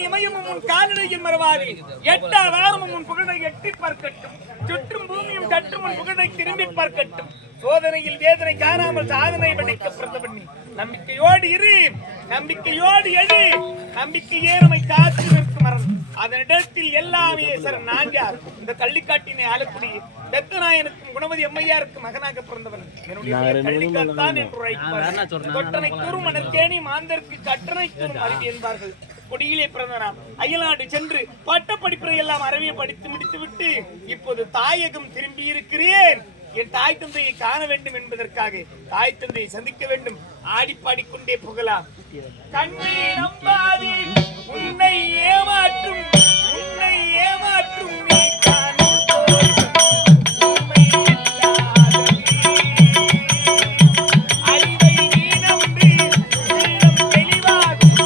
வான் இமயமும் உன் காலடியில் மறவாதே. எட்டா வாரமும் உன் புகழை எட்டி பார்க்கட்டும். சுற்றும் பூமியும் சற்றும் உன் புகழை திரும்பி பார்க்கட்டும். சோதனையில் வேதனை காணாமல் சாதனை படைக்க பிறந்தவண்ணி. நம்பிக்கையோடு இரு, நம்பிக்கையோடு எழு. நம்பிக்கையே நம்மை காத்து நிற்கும் மரம். அதனிடத்தில் எல்லாமே சரண். நான் யார்? இந்த கள்ளிக்காட்டினை ஆளக்கூடிய பெத்தநாயனுக்கும் குணவதி அம்மையாருக்கும் மகனாக பிறந்தவன். தொட்டனை கூறும் மணற்கேணி மாந்தருக்கு கட்டணை கூறும் அறிவி என்பார்கள். கொடியிலே பிறந்த நாம் அயல்நாடு சென்று பட்ட படிப்பை எல்லாம் அறவே படித்து முடித்துவிட்டு இப்போது தாயகம் திரும்பி இருக்கிறேன். என் தாய் தந்தையை காண வேண்டும் என்பதற்காக தாய் தந்தையை சந்திக்க வேண்டும். ஆடி பாடிக்கொண்டே புகழலாம். கண்ணை நம்பாதே, உன்னை ஏமாற்றும் நீ காணும் அறிவை நீ நம்பி தெளிவாகும்.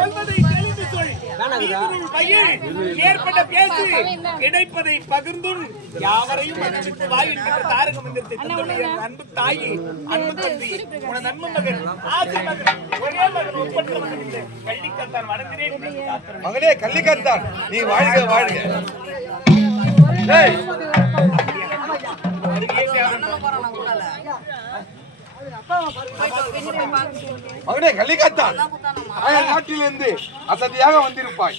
சொல்வதை தெளிந்து சொல். நீதினுள் பயிர் ஏற்பட்ட பேசு கிடைப்பதை பகிர்ந்தும் யாவரையும் மன்னித்து வாய் என்கின்ற தாரக மந்திரத்தை தந்துள்ள அன்பு தாயி, அன்பு தந்தி, உனது அன்பு மகன், ஆசை மகன், ஒரே மகன், ஒப்பற்ற மகன் இந்த கள்ளிக்கத்தான் வணங்குகிறேன். மகனே கள்ளிக்கத்தான், நீ வாழ்க வாழ்க. டேய் மகனே கள்ளிக்கத்தான், அயல் நாட்டிலிருந்து அசதியாக வந்திருப்பாய்.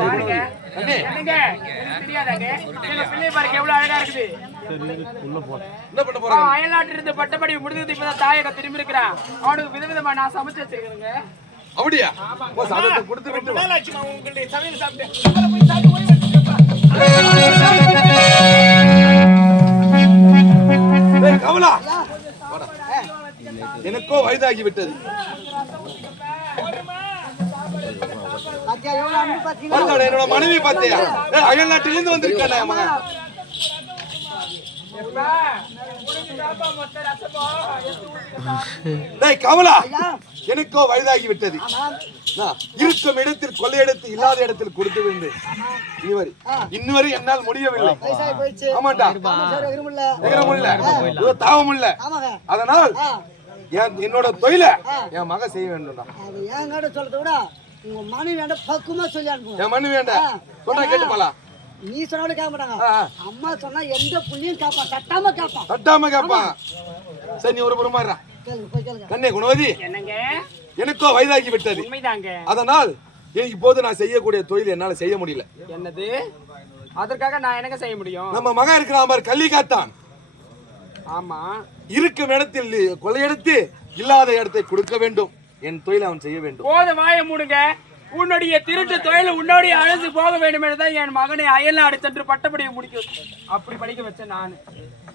பாருங்க என்னங்க தெரியாதாங்க எங்க பிள்ளை பாருங்க எவ்வளவு அழகா இருக்குது. என்ன பண்ண போறாங்க? அயல்நாட்டில் இருந்து பட்டப்படி முடிஞ்சது இப்பதான் தாயக திரும்பி இருக்கிறான். அவனுக்கு விதவிதமா நான் சமைச்சு வச்சிருக்கேங்க. அப்படியா? சாதத்தை கொடுத்து விட்டு வா. உங்களுடைய சமையல் சாப்பிட்டு கமலா, எனக்கோ வயதாகி விட்டது. என்னோட மனைவி பார்த்தியா? அயல் நாட்டிலிருந்து வந்திருக்கேன் மகன். கமலா, எனக்கோ வயதாகி விட்டது. இருக்கும் இடத்தில் கொள்ளையிடத்து இல்லாத இடத்தில் கொடுத்து விண்டு இன்னுவரை என்னால் முடியவில்லை. ஆமாண்டா, தாவம் இல்ல. அதனால் என்னோட தொழில என் மக செய்ய வேண்டும். சொல்றத விட உங்க மனைவி வேண்டாம் பக்குவமா சொல்லி அனுப்புங்க. என் மனைவி வேண்டாம் சொன்னா கேட்டுப்பாளா? நீ சொன்னாலும் கேட்க மாட்டாங்க. அம்மா சொன்னா எந்த புள்ளியும் கேட்பான், தட்டாம கேட்பான். தட்டாம கேட்பான். சரி, நீ ஒரு புறமா கண்ணே குணவதி, எனக்கோ வயதாகி விட்டது. அதனால் இப்போது நான் செய்யக்கூடிய தொழில் என்னால செய்ய முடியல. என்னது? அதற்காக நான் என்ன செய்ய முடியும்? நம்ம மகன் இருக்கிறான் பாரு, கள்ளிக்காத்தான். ஆமா, இருக்கும் இடத்தில் கொள்ளையெடுத்து இல்லாத இடத்தை கொடுக்க வேண்டும். என் தொழில் அவன் செய்ய வேண்டும். போத வாய மூடுங்க. உன்னுடைய திருட்டு தொழில் உன்னுடைய அழைத்து போக வேண்டும் என்றுதான் என் மகனை அயல்நாடு சென்று பட்டப்படியை முடிக்க அப்படி படிக்க வச்சேன் நான்.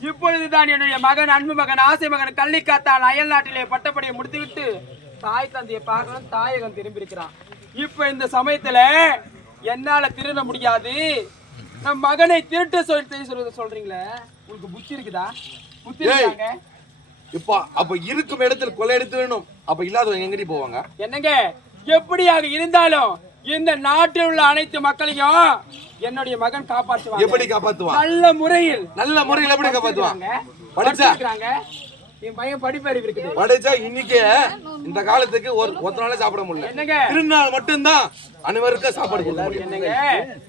இப்பொழுதுதான் என்னுடைய மகன், அன்பு மகன், ஆசை மகன் கள்ளிக்காத்தான் அயல் நாட்டிலே பட்டப்படியை முடித்துவிட்டு தாய் தந்தையை பார்க்கணும் தாயகம் திரும்பி இருக்கிறான். இப்ப இந்த சமயத்துல என்னால திருட முடியாது. நம் மகனை திருட்டு சொல்றீங்களே, உங்களுக்கு புத்தி இருக்குதா? புத்தி இருக்காங்க. இப்ப அப்ப இருக்கும் இடத்தில் கொள்ளையடித்து வேணும். அப்ப இல்லாதவங்க எங்கடி போவாங்க? என்னங்க, எப்படியாக இருந்தாலும் இந்த நாட்டில் உள்ள அனைத்து மக்களையும் என்னுடைய மகன் காப்பாற்றுவாங்க. எப்படி காப்பாற்றுவான்? நல்ல முறையில். நல்ல முறையில் எப்படி காப்பாற்றுவாங்க? படிச்சா என் பையன் படிப்பறிவு இருக்குது. படிச்சா இன்னைக்கு இந்த காலத்துக்கு ஒருத்தனால சாப்பிட முடியல. என்னங்க, திருநாள் மட்டும்தான் அனைவருக்கும் சாப்பாடு கொடுக்க முடியும். என்னங்க,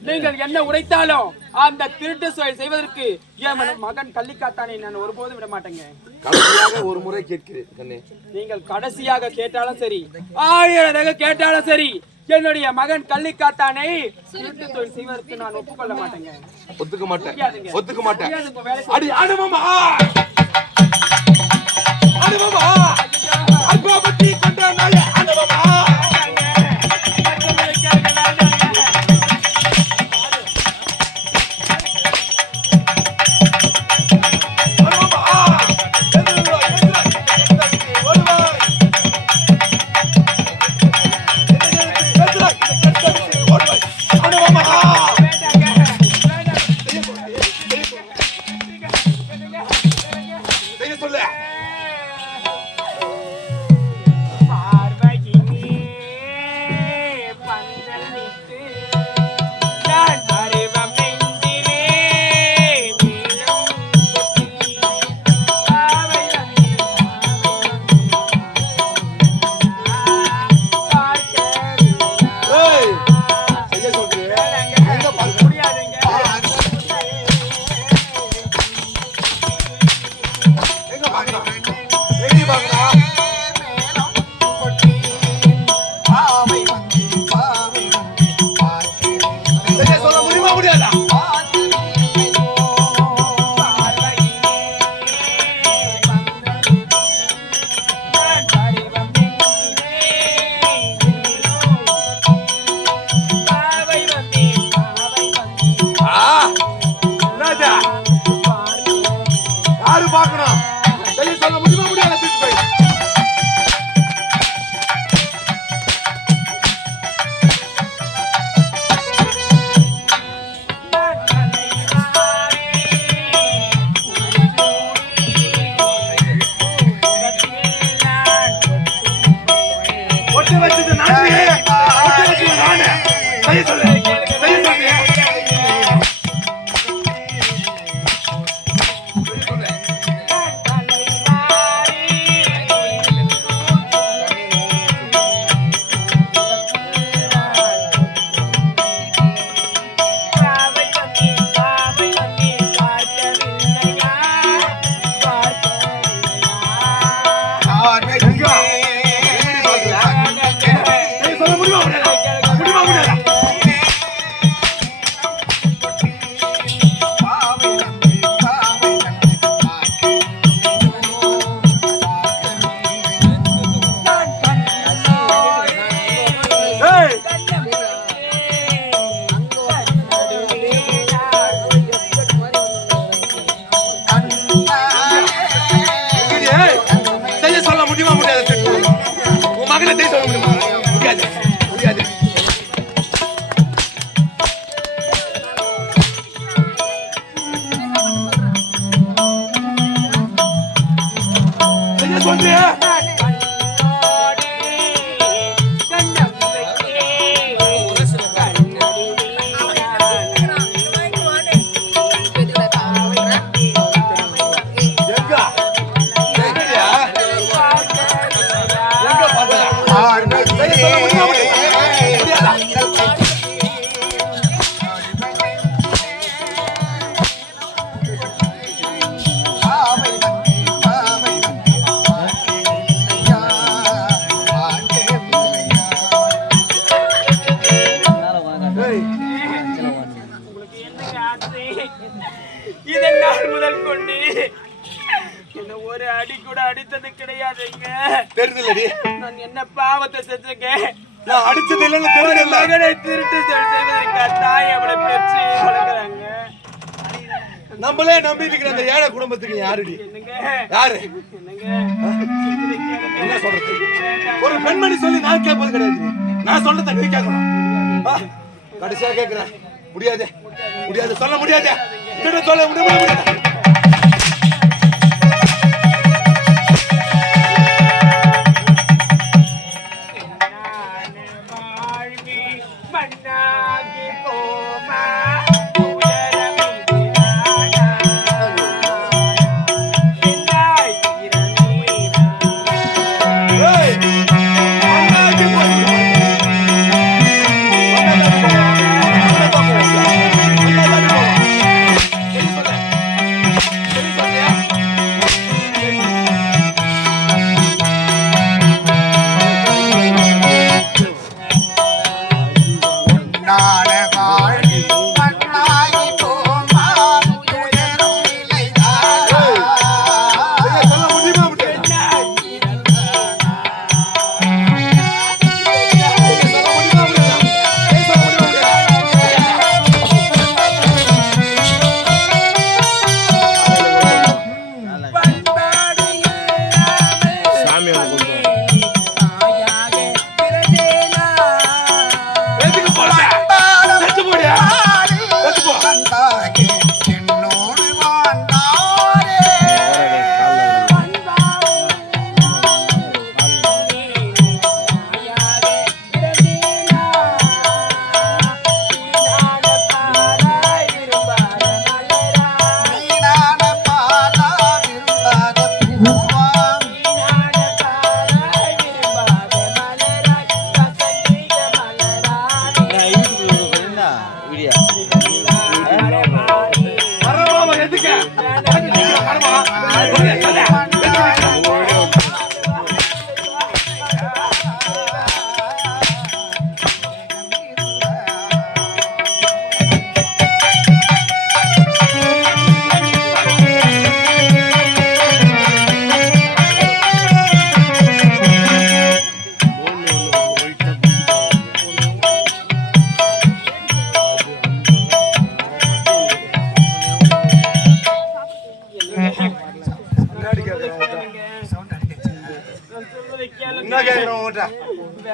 நீங்கள் என்ன உரைத்தாலும் அந்த திருட்டு செயல் செய்வதற்கு என் மகன் கள்ளிக்காத்தானை நான் ஒருபோதும் விட மாட்டேங்க. கடைசியாக ஒரு முறை கேட்கிறேன் கண்ணே, நீங்கள் கடைசியாக கேட்டாலும் சரி, 1000 கேட்டாலும் சரி, என்னுடைய மகன் கள்ளிக்காத்தானை திருட்டு தொழில் செய்வதற்கு நான் ஒப்புக்கொள்ள மாட்டேங்க. ஒத்துக்க மாட்டேன், ஒத்துக்க மாட்டேன். அடி அனுபவமா அனுபவமா அனுபவத்தி கொண்ட நாய அனுபவமா பொட்டு வச்சது நானே, பொட்டு வச்சது நானே. செய்ய சொல்லு, செய்ய சொல்லு. இதனால் முதல் கொண்டு என்ன ஒரு அடி கூட அடித்தது கிடையாதுங்க. தெரியுதுலடி நான் என்ன பாவத்தை செஞ்சேங்க? நான் அடிச்சது இல்லன்னு தெரியல. மகனை திருட்டு செய்வதற்கு தாய் அவளை பெற்று வளர்க்குறாங்க. நம்மளே நம்பி இருக்கிற அந்த ஏழை குடும்பத்துக்கு யாருடி? யாரு என்ன சொல்றது? ஒரு பெண்மணி சொல்லி நான் கேட்பது கிடையாது. நான் சொல்றத நீ கேட்கணும். கடைசியா கேட்கிறேன். முடியாது, முடியாது, சொல்ல முடியாது. சொல்ல முடியாது.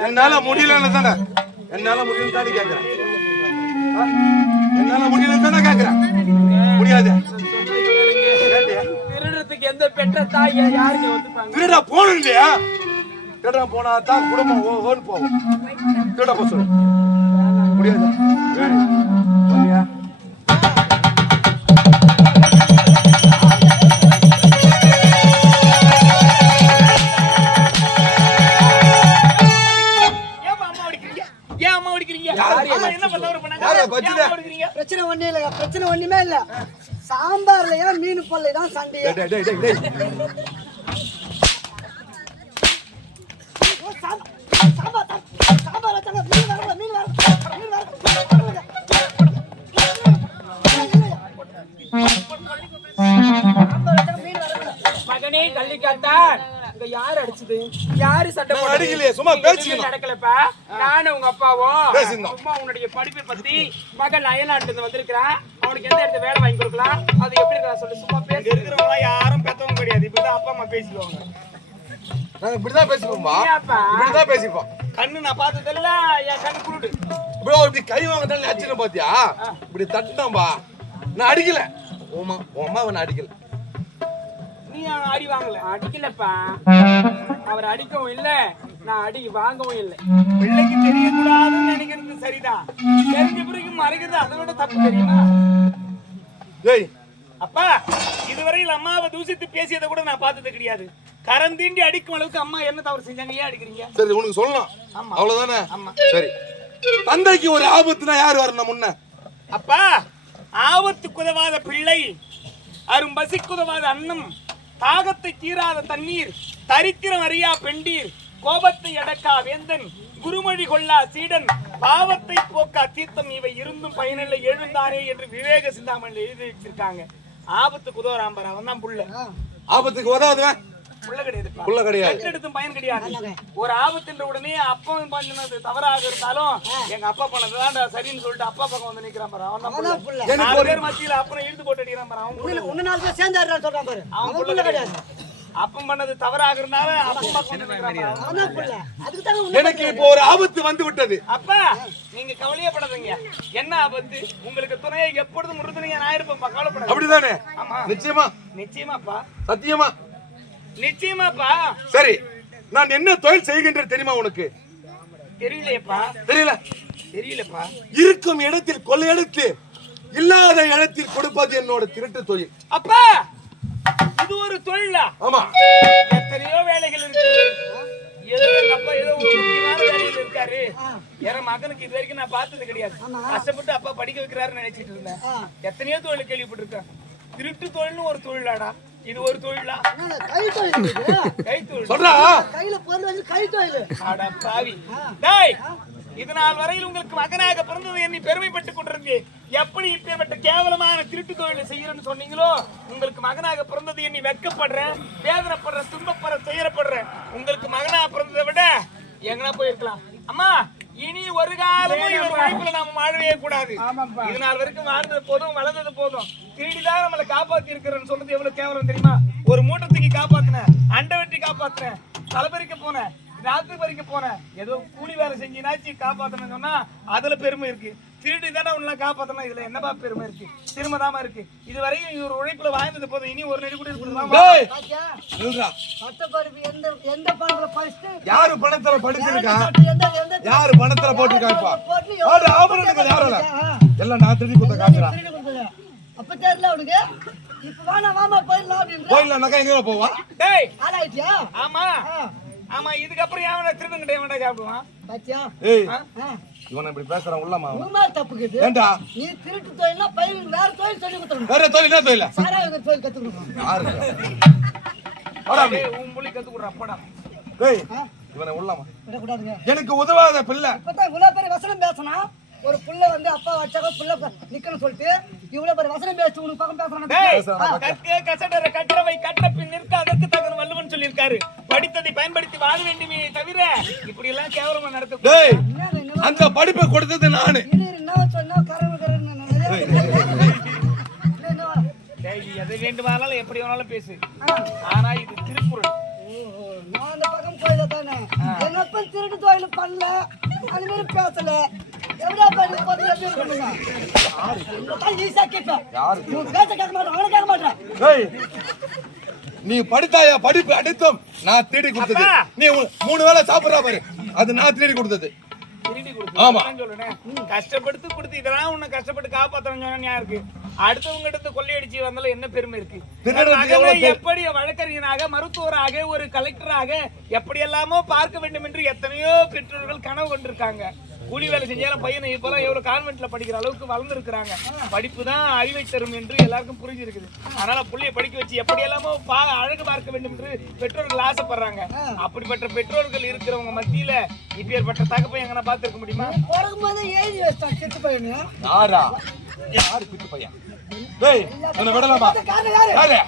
என்னால முடியல தானே, என்னால முடியல தானே கேக்குறேன். என்னால முடியல தானே கேக்குறேன். முடியாது. திருடுறதுக்கு எந்த பெற்ற தாய் யாருக்கு ஒத்துப்பாங்க? திருடா போணும் இல்லையா? திருட போனா தான் குடும்பம் ஓன்னு போகும். திருட போ சொல்லு. முடியாது. சரியா? பிரச்சனை ஒண்ணே இல்ல, பிரச்சனை ஒண்ணுமே இல்ல. சாம்பார்ல ஏன் மீன் பொல்லை தான் சண்டை. மகனே கள்ளிக்காத்தான், இங்க யாரு அடிச்சது? யாரு சண்டை போட்டது? அடிக்கலையே, சும்மா பேசிக்கணும். நடக்கலப்பா. நானும் உங்க அப்பாவும் சும்மா உன்னுடைய படிப்பை பத்தி மகள் அயல்நாட்டுல இருந்து வந்திருக்கிறான். அவனுக்கு எந்த இடத்துல வேலை வாங்கி கொடுக்கலாம், அது எப்படி இருக்கா சொல்லு. சும்மா பேசி இருக்கிறவங்க யாரும் பெத்தவங்க கிடையாது. இப்படிதான் அப்பா அம்மா பேசிடுவாங்க. நாங்க இப்படிதான் பேசிப்போம்பா. இப்படிதான் பேசிப்போம். கண்ணு நான் பார்த்ததில்ல, என் கண்ணு குருடு. ப்ரோ இப்படி கை வாங்கட்டாலும் அடிச்சிட பாத்தியா? இப்படி தட்டினாம்பா. நான் அடிக்கல. ஓமா ஓமா அவன் அடிக்கல. நீ அடி வாங்கல? அடிக்கலப்பா. அவர் அடிக்கவும் இல்ல, நான் அடி வாங்கவும் இல்லை. பிள்ளைக்கு தெரியக்கூடாதுன்னு நினைக்கிறது சரிதான். தெரிஞ்ச பிறகு மறைக்கிறது அதை விட தப்பு தெரியுமா? ஏய் அப்பா, இதுவரையில் அம்மாவை தூசித்து பேசியதை கூட நான் பார்த்தது கிடையாது. கரம் தீண்டி அடிக்கும் அளவுக்கு அம்மா என்ன தவறு செஞ்சாங்க? ஏன் அடிக்கிறீங்க? சரி உனக்கு சொல்லலாம். அவ்வளவுதானே? சரி, தந்தைக்கு ஒரு ஆபத்துனா யார் வரணும் முன்ன? அப்பா, ஆபத்துக்கு உதவாத பிள்ளை, அரும் பசிக்கு உதவாத அன்னம், தாகத்தை தீராத தண்ணீர், தரித்திரம் அறியா பெண்டீர், கோபத்தை அடக்கா வேந்தன், குருமொழி கொள்ளா சீடன், பாவத்தை போக்கா தீர்த்தம், இவை இருந்தும் பயனில்லை எழுந்தானே என்று விவேக சிந்தாமணியில் எழுதி வச்சிருக்காங்க. ஆபத்துக்கு உதவுறான், அவன் தான் புள்ள. ஆபத்துக்கு உதவுதுவன் புள்ள கிடையாது, புள்ள கிடையாது, எடுத்தும் பயன் கிடையாது. ஒரு ஆபத்துன்ற உடனே அப்பா பண்ணது தவறாக இருந்தாலும் எங்க அப்பா பண்ணதுதான் சரின்னு சொல்லிட்டு அப்பா பக்கம் வந்து நிக்கிறான் பாரு. அவன் தான் புள்ள. நாலு பேர் மத்தியில அப்பனை இழுத்து போட்டு அடிக்கிறான் பாரு. அவன் ஒன்னு நாலு பேர் சேர்ந்தாரு சொல்றான் பாரு. அவன் புள்ள கிடையாது. அப்பம் பண்ணது தவறாக இருந்தாலும் அப்பா கொண்டு நிக்கிறான் பாரு. அவன் தான் புள்ள. அதுக்கு தான் எனக்கு இப்போ ஒரு ஆபத்து வந்து விட்டது. அப்பா, நீங்க கவலையப்படாதீங்க. என்ன ஆபத்து? உங்களுக்கு துணையை எப்பொழுதும் உறுதுணையா நான் இருப்பேன், கவலைப்படாதீங்க. அப்படிதானே? ஆமா, நிச்சயமா. நிச்சயமாப்பா. சத்தியமா? நிச்சயமாப்பா. சரி, நான் என்ன தொழில் செய்கின்றேன் தெரியுமா உனக்கு? தெரியலையப்பா. தெரியலப்பா. இருக்கும் இடத்தில் கொள்ளையடித்து இல்லாத இடத்தில் கொடுப்பது என்னோட திருட்டு தொழில். அப்பா, இது ஒரு தொழிலா? ஆமா. எத்தனையோ வேலைகள் இருக்கு. ஏதோ எங்க அப்பா ஏதோ ஒரு முக்கியமான வேலையில் இருக்காரு. என் மகனுக்கு இது வரைக்கும் நான் பார்த்தது கிடையாது. கஷ்டப்பட்டு அப்பா படிக்க வைக்கிறாருன்னு நினைச்சிட்டு இருந்தேன். எத்தனையோ தொழில் கேள்விப்பட்டிருக்கேன். திருட்டு தொழில்னு ஒரு தொழிலாடா? இது ஒரு தொழிலா? கை தொழில். கை தொழில் சொல்றா? கையில பொருள் வந்து கை தொழில். அட பாவி. டேய், இது நாள் வரையில் உங்களுக்கு மகனாக பிறந்தது எண்ணி பெருமைப்பட்டுக் கொண்டிருந்தே. எப்படி இப்பேற்பட்ட கேவலமான திருட்டு தொழிலை செய்யறேன்னு சொன்னீங்களோ, உங்களுக்கு மகனாக பிறந்தது எண்ணி வெட்கப்படுறேன், வேதனைப்படுறேன், துன்பப்படுறேன், துயரப்படுறேன். உங்களுக்கு மகனாக பிறந்ததை விட எங்கனா போயிருக்கலாம். அம்மா, இனி ஒரு காலமும் இவர் உழைப்புல நாம வாழவே கூடாது. இது நாள் வரைக்கும் வாழ்ந்தது போதும், வளர்ந்தது போதும். திருடிதான் நம்மளை காப்பாத்தி இருக்கிறேன்னு சொல்றது எவ்வளவு கேவலம் தெரியுமா? ஒரு மூட்டத்துக்கு காப்பாத்தின, அண்டை வெட்டி காப்பாத்தின, தலைபறிக்க போன, ராத்திரி பறிக்க போனேன், ஏதோ கூலி வேலை செஞ்சினாச்சு காப்பாத்தணும்னு சொன்னா அதுல பெருமை இருக்கு. திருடி தானே உன்ன காப்பாத்தணும், இதுல என்னப்பா பெருமை இருக்கு? திரும்பதாம இருக்கு. இதுவரையும் இவர் உழைப்புல வாழ்ந்தது போதும், இனி ஒரு நெடி கூட எந்த பணத்துல படிச்சு யாரு பணத்துல படிச்சிருக்கா? யாரு பணத்துல போட்டிருக்காப்பா? எல்லாம் நான் திருடி கொடுத்த காசுறேன். அப்ப தெரியல உனக்கு. இப்ப வாமா போயிடலாம் அப்படின்னு. போயிடலாம், எங்க போவா? டேய், ஆளாயிட்டியா? ஆமா ஆமா. இதுக்கப்புறம் ஏன் திருடுங்கிட்ட வேண்டா சாப்பிடுவான்? பாத்தியா? ஏய், இவன் இப்படி பேசுறான் உள்ளமா? உண்மை தப்புக்குது. ஏண்டா நீ திருட்டு தொழில்னா பையன் வேற தொழில் சொல்லி கொடுத்துறணும். வேற தொழில் என்ன தொழில்? சாராய தொழில் கத்து கொடுக்கணும். யாரு? டேய், உன் புள்ளி கத்து குடுறா போடா. டேய், இவனை உள்ளமா விட கூடாதுங்க. எனக்கு உதவாத பிள்ளை. இப்பதான் இவ்வளவு பேர் வசனம் பேசனா, ஒரு புள்ள வந்து அப்பா வச்சாக புள்ள நிக்கணும் சொல்லிட்டு இவ்வளவு பேர் வசனம் பேசி உனக்கு பக்கம் பேசுறாங்க. கற்க கசடர கற்றவை கற்ற பின் நிற்க அதற்கு தகவல் வள்ளுவன் சொல்லியிருக்காரு. படித்ததை பயன்படுத்தி வாழ வேண்டுமே தவிர இப்படி எல்லாம் கேவலமா நடக்க. டேய், அந்த படிப்பை கொடுத்தது நானு. என்ன சொன்னா எது வேண்டுமானாலும் எப்படி வேணாலும் பேசு, ஆனா இது திருக்குறள். நான் அந்த பக்கம் போயில தானே எங்க அப்பா திருட்டு தொழில் பண்ணல, அது மாதிரி பேசல. எவ்வளோ பேர் எப்படி இருக்குங்க? ஈஸியா கேட்பேன். பேச கேட்க மாட்டேன், அவனை கேட்க மாட்டேன். நீ படித்தாயா படிப்பு அடித்தும் நான் தேடி கொடுத்தது. நீ 3 வேளை சாப்பிடுறா பாரு, அது நான் தேடி கொடுத்தது. ஆமா கஷ்டப்படுத்து கொடுத்து இதெல்லாம் உன்னை கஷ்டப்பட்டு காப்பாத்தணும் யாருக்கு? அடுத்தவங்க எடுத்து கொள்ளையடிச்சு வந்தாலும் என்ன பெருமை இருக்கு? எப்படி வழக்கறிஞராக, மருத்துவராக, ஒரு கலெக்டராக எப்படி எல்லாமோ பார்க்க வேண்டும் என்று எத்தனையோ பெற்றோர்கள் கனவு கொண்டிருக்காங்க. கூலி வேலை செஞ்சாலும் பையனை இப்பெல்லாம் எவ்வளவு கான்வென்ட்ல படிக்கிற அளவுக்கு வளர்ந்து இருக்கிறாங்க. படிப்பு தான் அறிவை தரும் என்று எல்லாருக்கும் புரிஞ்சு இருக்குது. அதனால புள்ளைய படிக்க வச்சு எப்படி எல்லாமோ அழகு பார்க்க வேண்டும் என்று பெற்றோர்கள் ஆசைப்படுறாங்க. அப்படிப்பட்ட பெற்றோர்கள் இருக்கிறவங்க மத்தியில இப்பேற்பட்ட தகப்பை எங்கன்னா பார்த்திருக்க முடியுமா? யாரு பிட்டு பையன்? டேய் என்ன விடலாமா? யாரு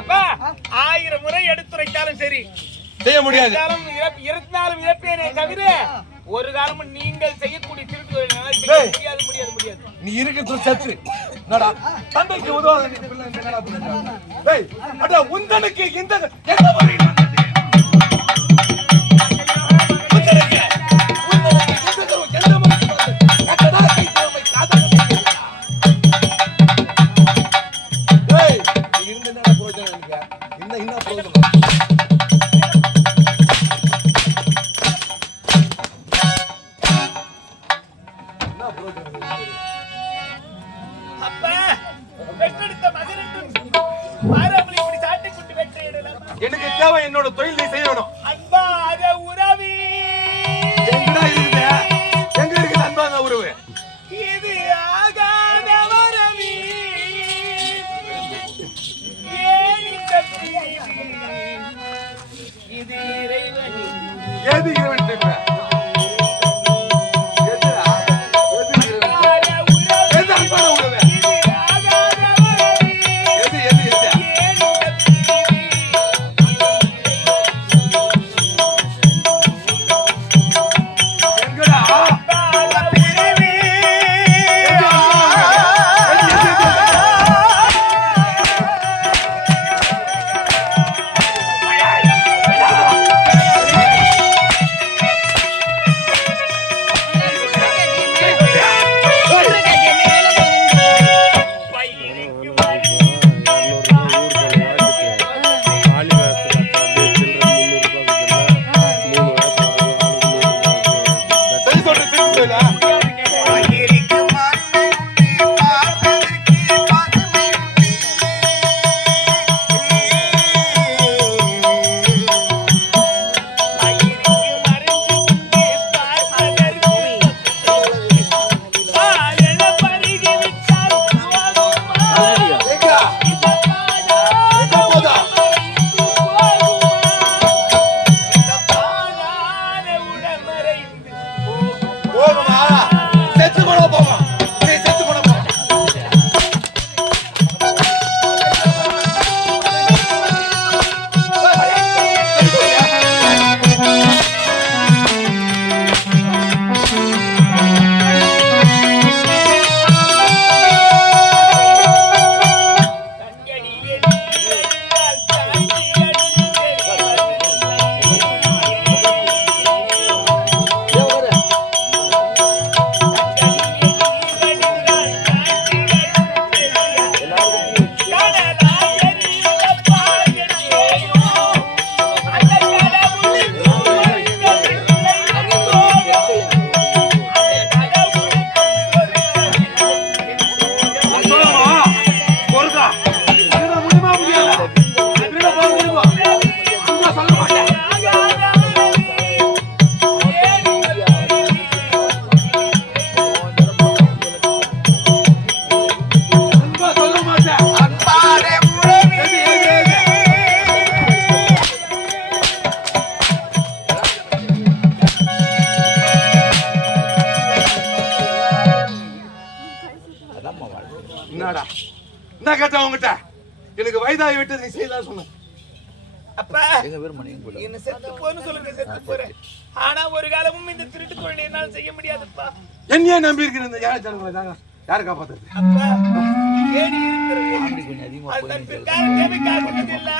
அப்பா 1000 முறை எடுத்துரைத்தாலும் சரி செய்ய முடியாது. இருந்தாலும் இழப்பேனே தவிர ஒரு காலமும் நீங்கள் செய்யக்கூடிய திருட்டு முடியாது. நீ இருக்கிற சத்து என்னடா தந்தைக்கு உதவாத நீ பிள்ளை என்னடா பண்ணுற? டேய் அட உந்தனுக்கு இந்த எந்த வழி வந்தது? எனக்கு தேவை என்னோட தொழில் நீ செய்யணும். அன்பாத உறவு எங்கடா இருக்குது? எங்க இருக்குது அன்பாத உறவு? இது ஆகாத வரவி ஏனி தப்பி இது இறைவன் ஏது இறைவன் தெரியல. என்னடா என்ன கேட்ட உங்ககிட்ட? எனக்கு வயதாகி விட்டு நீ செய்யலாம் சொன்ன. அப்பா என்ன செத்து போன்னு சொல்லுங்க, செத்து போறேன். ஆனா ஒரு காலமும் இந்த திருட்டு தொழிலை என்னால் செய்ய முடியாதுப்பா. என்னையே நம்பி இருக்கிற இந்த ஏழை ஜனங்களை தாங்க யாரு காப்பாத்துறது? அப்பா தேடி இருக்கிறது அது தன் பிற்கால தேவைக்காக இல்ல,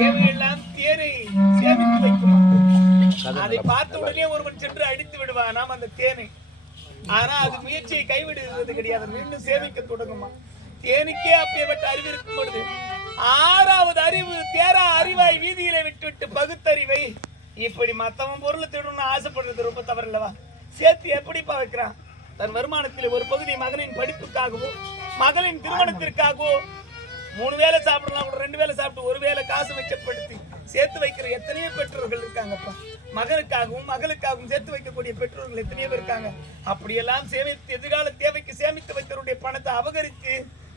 தேவையெல்லாம் தேனை சேமித்து வைக்குமா. அதை பார்த்த உடனே ஒருவன் சென்று அடித்து விடுவான் நாம் அந்த தேனை. ஆனா அது முயற்சியை கைவிடுவது கிடையாது, மீண்டும் சேமிக்க தொடங்குமா. தேனுக்கே அப்பேற்பட்ட அறிவு இருக்கும் பொழுது 6வது அறிவு தேரா அறிவாய் வீதியில விட்டுவிட்டு பகுத்தறிவை இப்படி மத்தவன் பொருளை தேடணும்னு ஆசைப்படுறது ரொம்ப தவறு இல்லவா? சேர்த்து எப்படிப்பா வைக்கிறான்? தன் வருமானத்தில் ஒரு பகுதி மகனின் படிப்புக்காகவோ மகளின் திருமணத்திற்காகவோ 3 வேளை சாப்பிடலாம் கூட 2 வேளை சாப்பிட்டு 1 வேளை காசு வைக்கப்படுத்தி சேர்த்து வைக்கிற எத்தனையோ பெற்றோர்கள் இருக்காங்கப்பா. மகனுக்காகவும் மகளுக்காகவும் சேர்த்து வைக்கக்கூடிய பெற்றோர்கள் எத்தனையோ பேர் இருக்காங்க. அப்படியெல்லாம் சேமித்து எதிர்கால தேவைக்கு சேமித்து வைத்தவருடைய பணத்தை அபகரித்து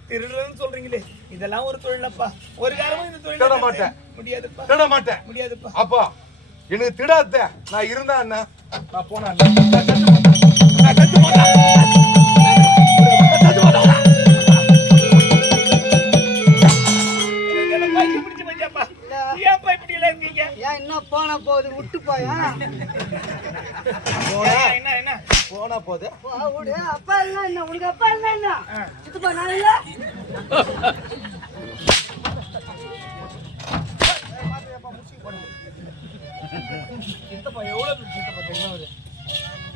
திருடுறதுன்னு சொல்றீங்களே, இதெல்லாம் ஒரு தொழிலப்பா. ஒரு காலமும் இந்த தொழில் தேட மாட்டேன். முடியாதுப்பா, தேட மாட்டேன். முடியாதுப்பா. அப்பா எனக்கு திடாத நான் இருந்தா என்ன, நான் போனா என்ன போனா போகுது விட்டு போயா என்ன போனா போது அப்பா இல்ல என்ன உனக்கு அப்பா இல்ல என்ன சித்தப்பா நான் இல்ல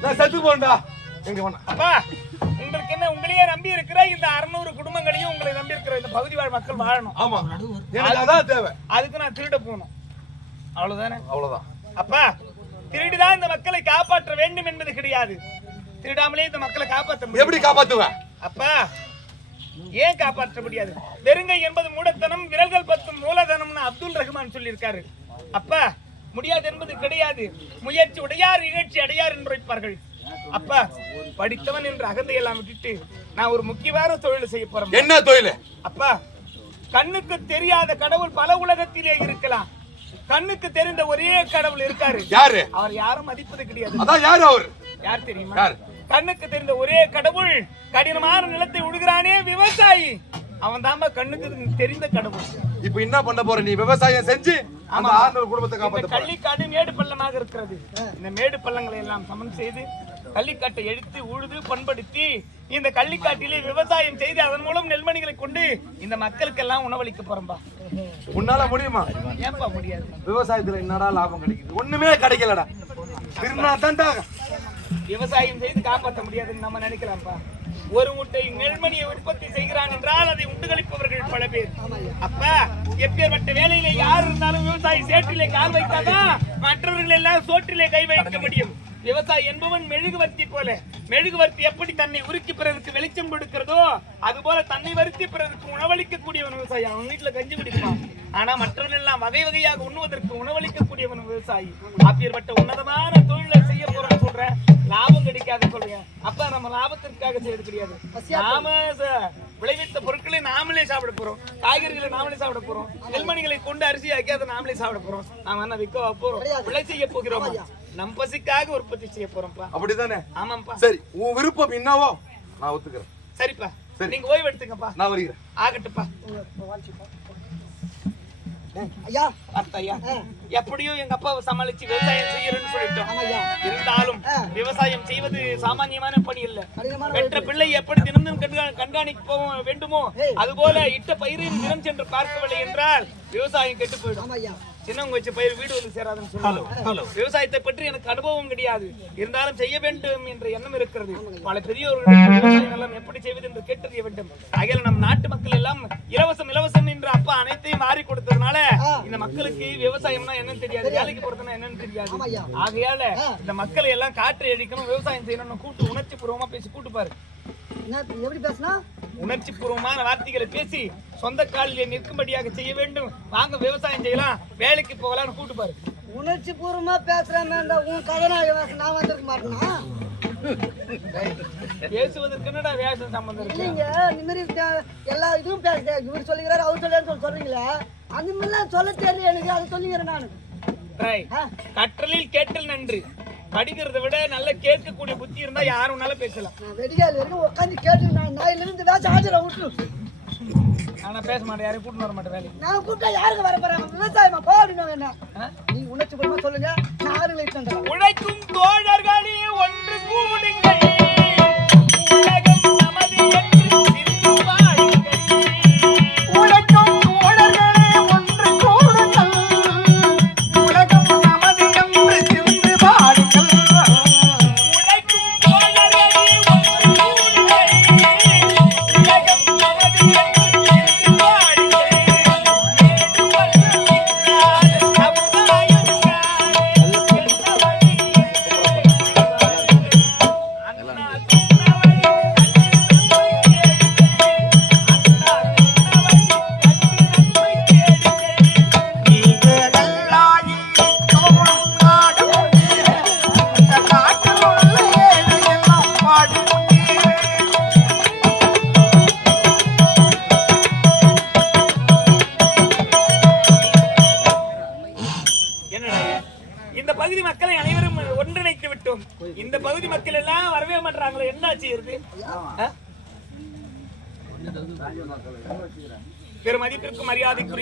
நான் செத்து போண்டா எங்க போனா. அப்பா உங்களுக்கு என்ன, உங்களையே நம்பி இருக்கிற இந்த 600 குடும்பங்களையும் உங்களை நம்பி இருக்கிற இந்த பகுதி வாழ் மக்கள் வாழணும். ஆமா, எனக்கு அதான் தேவை. அதுக்கு நான் திருட போகணும், அவ்வளவுதானே? அவ்வளவுதான். அப்பா திருடிதான் இந்த மக்களை காப்பாற்ற வேண்டும் என்பது கிடையாது. திருடாமலே இந்த மக்களை காப்பாற்ற முடியும். எப்படி காப்பாத்துவேன்? அப்பா ஏன் காப்பாற்ற முடியாது? வெறுங்கை என்பது மூடத்தனம், விரல்கள் 10 மூலதனம்னு அப்துல் ரஹ்மான் சொல்லியிருக்காரு. அப்பா முடியாது என்பது கிடையாது. முயற்சி உடையார் நிகழ்ச்சி அடையார் என்று வைப்பார்கள். அப்பா படித்தவன் என்று அகந்தையெல்லாம் விட்டுட்டு நான் ஒரு முக்கியமான தொழில் செய்ய போறேன். என்ன தொழில்? அப்பா கண்ணுக்கு தெரியாத கடவுள் பல உலகத்திலே இருக்கலாம். கண்ணுக்கு தெரிந்த ஒரே கடவுள் இருக்காரு. யாரு? அவர் யாரும் மதிப்பது கிடையாது. அதான் யாரு அவர்? யார் தெரியுமா? கண்ணுக்கு தெரிந்த ஒரே கடவுள் கடினமான நிலத்தை உழுகிறானே விவசாயி, அவன் தாம கண்ணுக்கு தெரிந்த கடவுள். இப்ப என்ன பண்ண போற நீ? விவசாயம் செஞ்சு அந்த 600 குடும்பத்தை காப்பாத்த போற. கள்ளிக்காடு மேடு பள்ளமாக இருக்கிறது. இந்த மேடு பள்ளங்களை எல்லாம் சமன் செய்து கள்ளிக்காட்டை எடுத்து உழுது பண்படுத்தி இந்த கள்ளிக்காட்டிலே விவசாயம் செய்து அதன் மூலம் நெல்மணிகளை கொண்டு இந்த மக்களுக்கு எல்லாம் உணவளிக்க போறோம்பா. உன்னால முடியுமா? ஏன்பா முடியாது? விவசாயத்துல என்னடா லாபம் கிடைக்குது? ஒண்ணுமே கிடைக்கலடா. திருநா தாண்டா விவசாயம் செய்து காப்பாற்ற முடியாதுன்னு நம்ம நினைக்கலாம்ப்பா. ஒரு முட்டை நெல்மணியை உற்பத்தி செய்கிறான் என்றால் அதை உண்டுகளிப்பவர்கள் பல பேர். அப்ப எப்பேற்பட்ட வேலையில யார் இருந்தாலும் விவசாயி சேற்றிலே கால் வைத்தாதான் மற்றவர்கள் எல்லாம் சோற்றிலே கை வைக்க முடியும். விவசாயி என்பவன் மெழுகுவர்த்தி போல. மெழுகுவர்த்தி எப்படி தன்னை உருக்கி பிறருக்கு வெளிச்சம் கொடுக்கிறதோ அதுபோல தன்னை வருத்தி பிறருக்கு உணவளிக்கக்கூடியவன் விவசாயி. அவன் வீட்டுல கஞ்சி குடிப்பான், ஆனா மற்றவர்கள் எல்லாம் வகை வகையாக உண்ணுவதற்கு உணவளிக்கக்கூடியவன் விவசாயி. அப்பேற்பட்ட உன்னதமான தொழிலை செய்ய போறோம்னு சொல்றேன். லாபம் கிடைக்காது சொல்றேன். அப்ப நம்ம லாபத்திற்காக செய்யறது கிடையாது. நாம விளைவித்த பொருட்களை நாமளே சாப்பிட போறோம், காய்கறிகளை நாமளே சாப்பிட போறோம், நெல்மணிகளை கொண்டு அரிசி ஆக்கி அதை நாமளே சாப்பிட போறோம். நாம என்ன விற்க போறோம்? விளை செய்ய போகிறோம். நம் பசிக்காக உற்பத்தி செய்ய போறோம்ப்பா. அப்படிதானே? ஆமாப்பா. சரி, உன் விருப்பம் என்னவோ நான் ஒத்துக்கிறேன். சரிப்பா, நீங்க ஓய்வு எடுத்துங்கப்பா. நான் வருகிறேன். ஆகட்டுப்பா. ஐயா ஐயா எப்படியும் எங்க அப்பாவை சமாளிச்சு விவசாயம் செய்யறேன்னு சொல்லிட்டோம். இருந்தாலும் விவசாயம் செய்வது சாமானியமான பணி இல்ல. பெற்ற பிள்ளை எப்படி தினமும் கண்காணிக்க வேண்டுமோ அதுபோல இட்ட பயிரின் தினம் சென்று பார்க்கவில்லை என்றால் விவசாயம் கெட்டு போயிடும். சின்னவங்க வச்ச பயிர் வீடு வந்து சேராதுன்னு சொல்லுவாங்க. விவசாயத்தை பற்றி எனக்கு அனுபவம் கிடையாது, இருந்தாலும் செய்ய வேண்டும் என்ற எண்ணம் இருக்கிறது. பல பெரியவர்கள் எப்படி செய்வது என்று கேட்டறிய வேண்டும். ஆகையால் நம் நாட்டு மக்கள் எல்லாம் இலவசம் இலவசம் என்று அப்பா அனைத்தையும் மாறி கொடுத்ததுனால இந்த மக்களுக்கு விவசாயம்னா என்னன்னு தெரியாது, வேலைக்கு போறதுன்னா என்னன்னு தெரியாது. ஆகையால இந்த மக்களை எல்லாம் காற்றை அடிக்கணும், விவசாயம் செய்யணும்னு கூட்டு உணர்ச்சி பூர்வமா பேசி கூட்டு பாரு. எப்படி பேசினா உணர்ச்சி பூர்வமான வார்த்தைகளை பேசி சொந்த காலில் நிற்கும்படியாக செய்ய வேண்டும். வாங்க விவசாயம் செய்யலாம், வேலைக்கு போகலாம்னு கூட்டு பாரு. உணர்ச்சி பூர்வமா பேசுறேன். உன் கதை நான் வந்திருக்க மாட்டேனா? பேசுவதற்கு என்னடா வேஷம் சம்பந்தம் இருக்கு? நீங்க இந்த மாதிரி எல்லா இதுவும் பேசுறேன். இவர் சொல்லுகிறாரு அவர் சொல்லுன்னு சொல்றீங்களே, அந்த மாதிரிலாம் சொல்ல தெரியல எனக்கு. அதை சொல்லுகிறேன் நானு. கற்றலில் கேட்டல் நன்று. படிக்கிறத விட நல்ல கேட்கக்கூடிய புத்தி இருந்தா யாரும் பேசலாம். வெடிகால் வரைக்கும் உட்காந்து கேட்டு நான் இருந்து வேலை ஆஜரா விட்டு ஆனா பேச மாட்டேன், யாரையும் கூட்டு வர மாட்டேன் வேலை. நான் கூப்பிட்டா யாருக்கு வர போறாங்க? விவசாயமா போ அப்படின்னு என்ன நீ உணர்ச்சி பூர்வமா சொல்லுங்க. நான் உழைக்கும் தோழர்களே ஒன்று கூடுங்கள், உலகம் நமது என்று சிரித்து வாழுங்கள். உழைக்கும் தோழர்களே ஒன்று கூடுங்கள், உலகம் நமது என்று சிரித்து வாழுங்கள். உழைக்கும் தோழர்களே ஒன்று கூடுங்கள், உலகம் நமது பகுதி மக்களை அனைவரும் ஒன்றிணைத்து விட்டோம். இந்த பகுதி மக்கள் எல்லாம் வரவே மாட்டாங்களே, என்ன செய்யுது? பெருமதிப்பிற்கும் மரியாதைக்குரிய